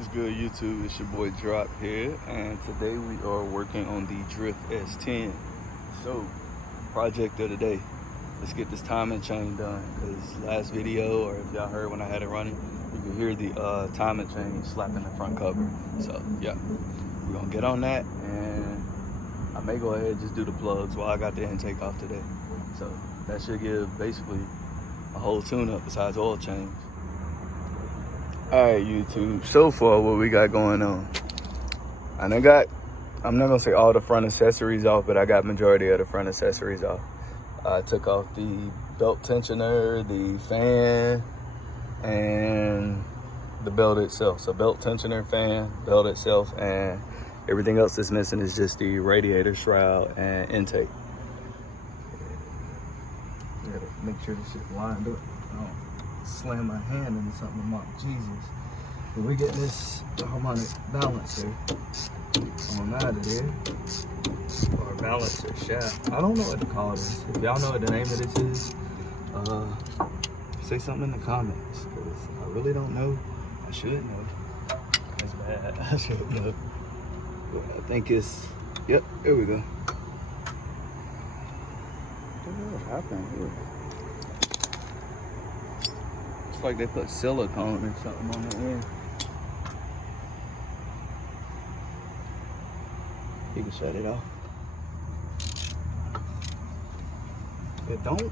What's good, YouTube? It's your boy Drop here, and today we are working on the Drift S-10. So, project of the day. Let's get this timing chain done, because last video, or if y'all heard when I had it running, you could hear the timing chain slapping the front cover. So, yeah, we're gonna get on that, and I may go ahead and just do the plugs while I got the intake off today. So, that should give basically a whole tune-up besides oil change. Alright, YouTube, so far what we got going on. And I'm not gonna say all the front accessories off, but I got majority of the front accessories off. I took off the belt tensioner, the fan, and the belt itself. So belt tensioner, fan, belt itself, and everything else that's missing is just the radiator shroud and intake. Gotta make sure this shit lined up. Slam my hand into something mark Jesus. But we're getting this harmonic balancer on out of there. Or balancer shaft. I don't know what to call this. If y'all know what the name of this is, say something in the comments. Because I really don't know. I should know. That's bad. I should know. But I think it's, yep, there we go. What happened here? Like they put silicone or something on the end. You can shut it off. It don't.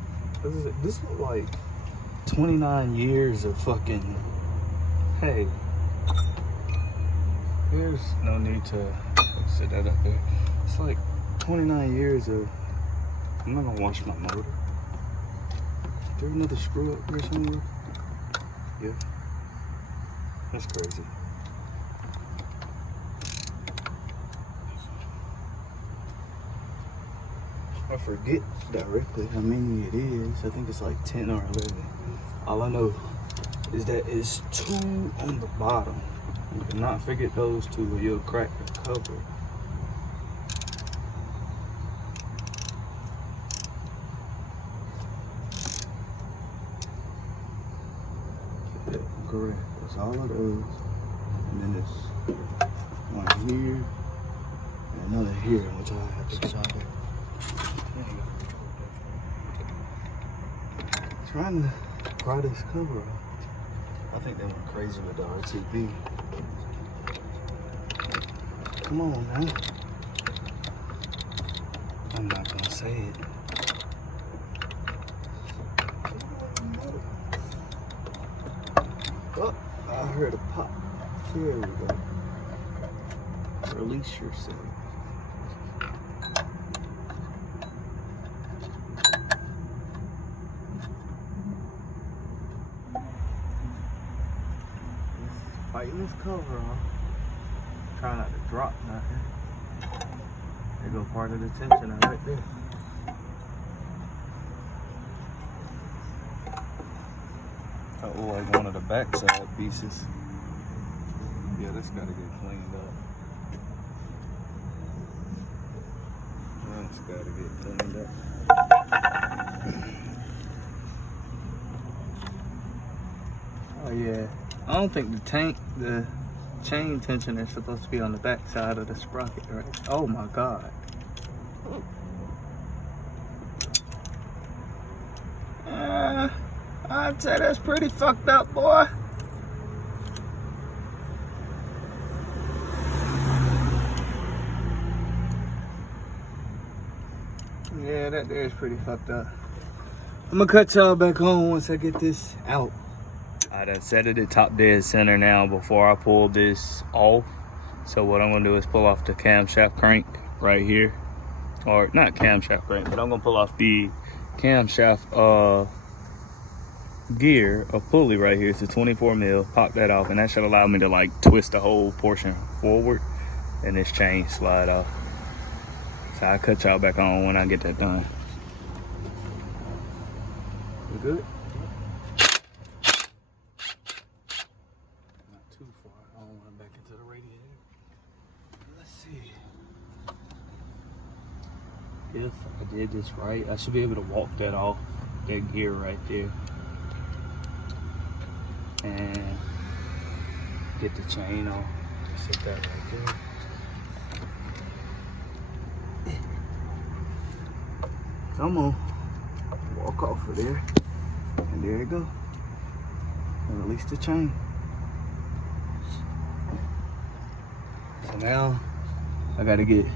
This look like 29 years of fucking. Hey, there's no need to sit that up there. It's like 29 years of. I'm not gonna wash my motor. There's another screw up here somewhere. Yeah, that's crazy. I forget directly how many it is. I think it's like 10 or 11. All I know is that it's 2 on the bottom. You cannot forget those 2 or you'll crack the cover. Correct. That's all of those. And then there's one here and another here, which I have to get out of. There you go. Trying to pry this cover off. I think they went crazy with the RTB. Come on, man. I'm not gonna say it. Oh, I heard a pop. There we go. Release yourself. Fighting this cover off. Try not to drop nothing. There go part of the tensioner right there. That look like one of the backside pieces. Yeah, this gotta get cleaned up. That's gotta get cleaned up. Oh yeah, I don't think the chain tensioner is supposed to be on the backside of the sprocket, right? Oh my God. I'd say that's pretty fucked up, boy. Yeah, that there is pretty fucked up. I'm gonna cut y'all back on once I get this out. I done set it at top dead center now before I pull this off. So what I'm gonna do is pull off the camshaft crank right here. Or not camshaft crank, but I'm gonna pull off the camshaft gear of pulley right here. It's a 24 mil. Pop that off, and that should allow me to like twist the whole portion forward and this chain slide off. So I'll cut y'all back on when I get that done. We good? Not too far. I don't want back into the radiator. Let's see. If I did this right, I should be able to walk that off, that gear right there. And get the chain on. Set that right there. I'm gonna walk off of there, and there you go. And release the chain. So now I gotta get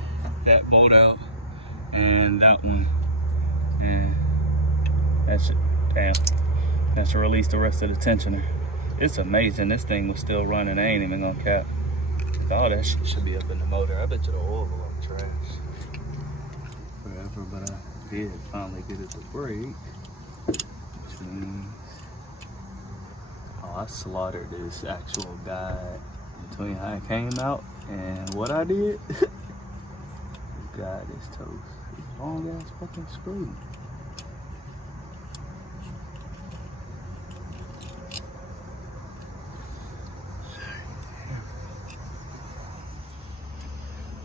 that bolt out and that one, and that's it. Damn, that's to release the rest of the tensioner. It's amazing this thing was still running. I ain't even gonna cap. All that shit should be up in the motor. I bet you the oil was like trash forever, but I did finally get it to break, which means, oh, I slaughtered this actual guide between how it came out and what I did. This guide is toast. This long ass fucking screw.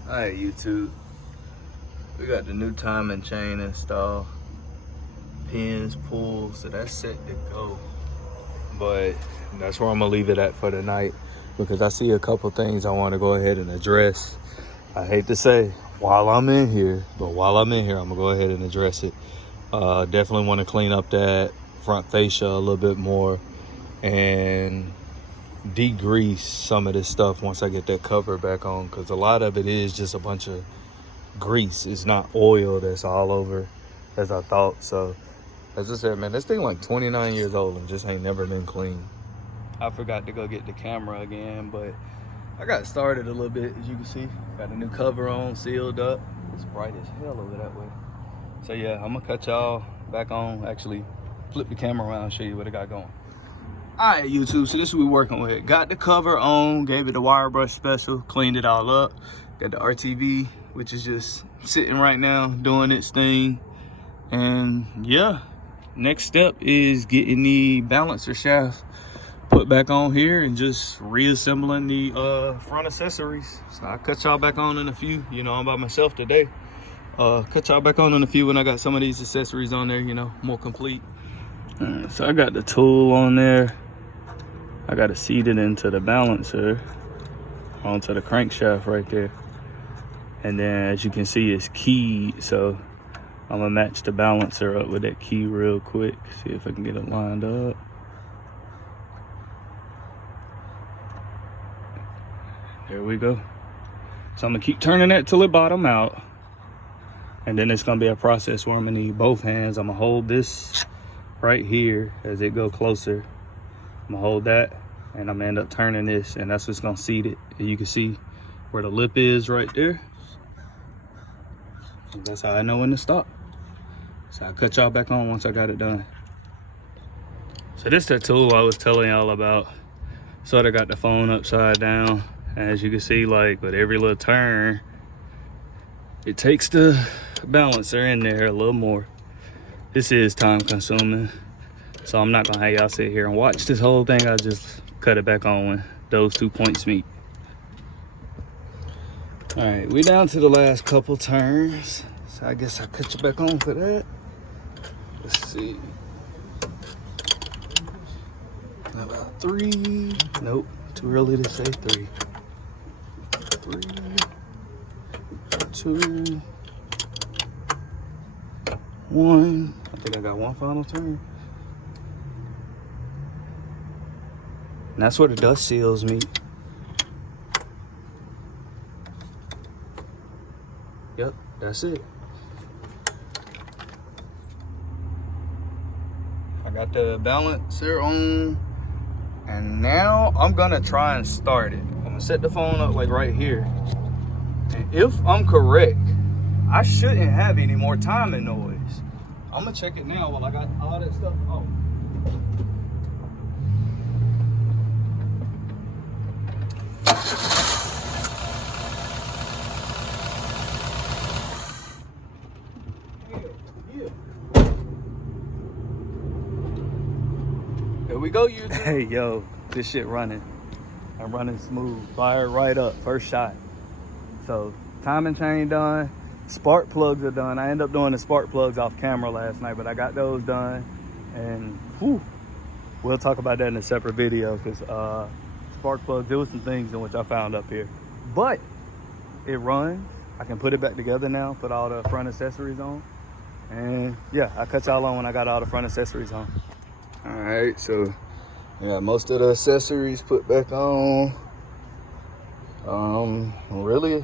Alright, YouTube. We got the new timing chain installed. Pins, pulls, so that's set to go. But that's where I'm gonna leave it at for tonight, because I see a couple things I want to go ahead and address. I hate to say while I'm in here, but while I'm in here, I'm gonna go ahead and address it. Definitely want to clean up that front fascia a little bit more and degrease some of this stuff once I get that cover back on, because a lot of it is just a bunch of grease. It's not oil that's all over as I thought. So as I said, man, this thing like 29 years old and just ain't never been clean. I forgot to go get the camera again, but I got started a little bit. As you can see, got a new cover on, sealed up. It's bright as hell over that way. So yeah, I'm gonna cut y'all back on. Actually flip the camera around and show you what I got going. All right, YouTube, so this is what we're working with. Got the cover on, gave it a wire brush special, cleaned it all up. Got the RTV, which is just sitting right now, doing its thing. And yeah, next step is getting the balancer shaft put back on here and just reassembling the front accessories. So I'll cut y'all back on in a few. You know, I'm by myself today. Cut y'all back on in a few when I got some of these accessories on there, you know, more complete. So I got the tool on there. I got to seat it into the balancer onto the crankshaft right there. And then as you can see, it's keyed. So I'm gonna match the balancer up with that key real quick. See if I can get it lined up. There we go. So I'm gonna keep turning that till it bottom out. And then it's gonna be a process where I'm gonna need both hands. I'm gonna hold this right here as it go closer. I'm gonna hold that and I'm gonna end up turning this, and that's what's gonna seat it. And you can see where the lip is right there. And that's how I know when to stop. So I'll cut y'all back on once I got it done. So this is the tool I was telling y'all about. So I got the phone upside down. And as you can see, like with every little turn, it takes the balancer in there a little more. This is time consuming. So I'm not gonna have y'all sit here and watch this whole thing. I just cut it back on when those 2 points meet. All right, we down to the last couple turns. So I guess I'll cut you back on for that. Let's see. About 3. Nope, too early to say 3. 3, 2, 1. I think I got one final turn. And that's where the dust seals meet. Yep, that's it. I got the balancer on, and now I'm gonna try and start it. I'm gonna set the phone up like right here. And if I'm correct, I shouldn't have any more timing noise. I'm gonna check it now while I got all that stuff on. There we go, YouTube. Hey, yo, this shit running. I'm running smooth. Fired right up, first shot. So, timing chain done. Spark plugs are done. I ended up doing the spark plugs off camera last night, but I got those done. And whew, we'll talk about that in a separate video, because spark plugs. There was some things in which I found up here, but it runs. I can put it back together now, put all the front accessories on. And yeah, I cut y'all on when I got all the front accessories on. All right, so yeah, most of the accessories put back on. Really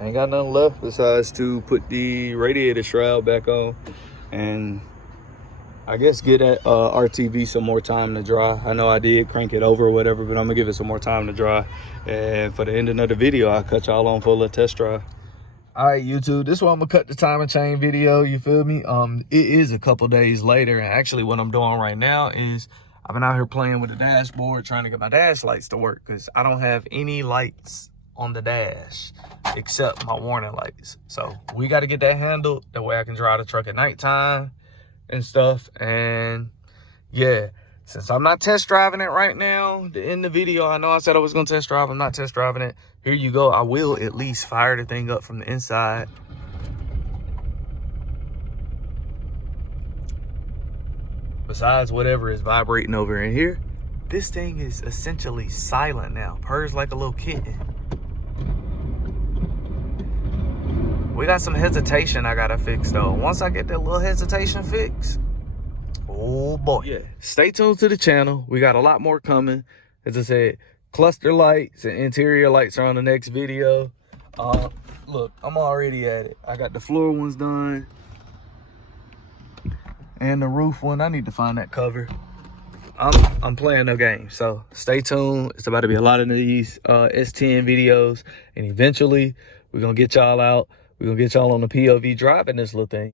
ain't got nothing left besides to put the radiator shroud back on and I guess get that RTV some more time to dry. I know I did crank it over or whatever, but I'm gonna give it some more time to dry. And for the ending of the video, I'll cut y'all on for a little test drive. All right, YouTube, this one I'm gonna cut the timing chain video, you feel me? It is a couple days later, and actually what I'm doing right now is I've been out here playing with the dashboard, trying to get my dash lights to work, because I don't have any lights on the dash except my warning lights. So we got to get that handled, that way I can drive the truck at nighttime and stuff. And yeah, since I'm not test driving it right now, to end the video, I know I said I was gonna test drive, I'm not test driving it. Here you go. I will at least fire the thing up from the inside. Besides whatever is vibrating over in here, this thing is essentially silent now. Purrs like a little kitten. We got some hesitation I gotta fix though. Once I get that little hesitation fixed, oh boy. Yeah, stay tuned to the channel. We got a lot more coming. As I said, cluster lights and interior lights are on the next video. Look, I'm already at it. I got the floor ones done. And the roof one, I need to find that cover. I'm playing no game, so stay tuned. It's about to be a lot of these S-10 videos, and eventually we're gonna get y'all out. We're gonna get y'all on the POV driving this little thing.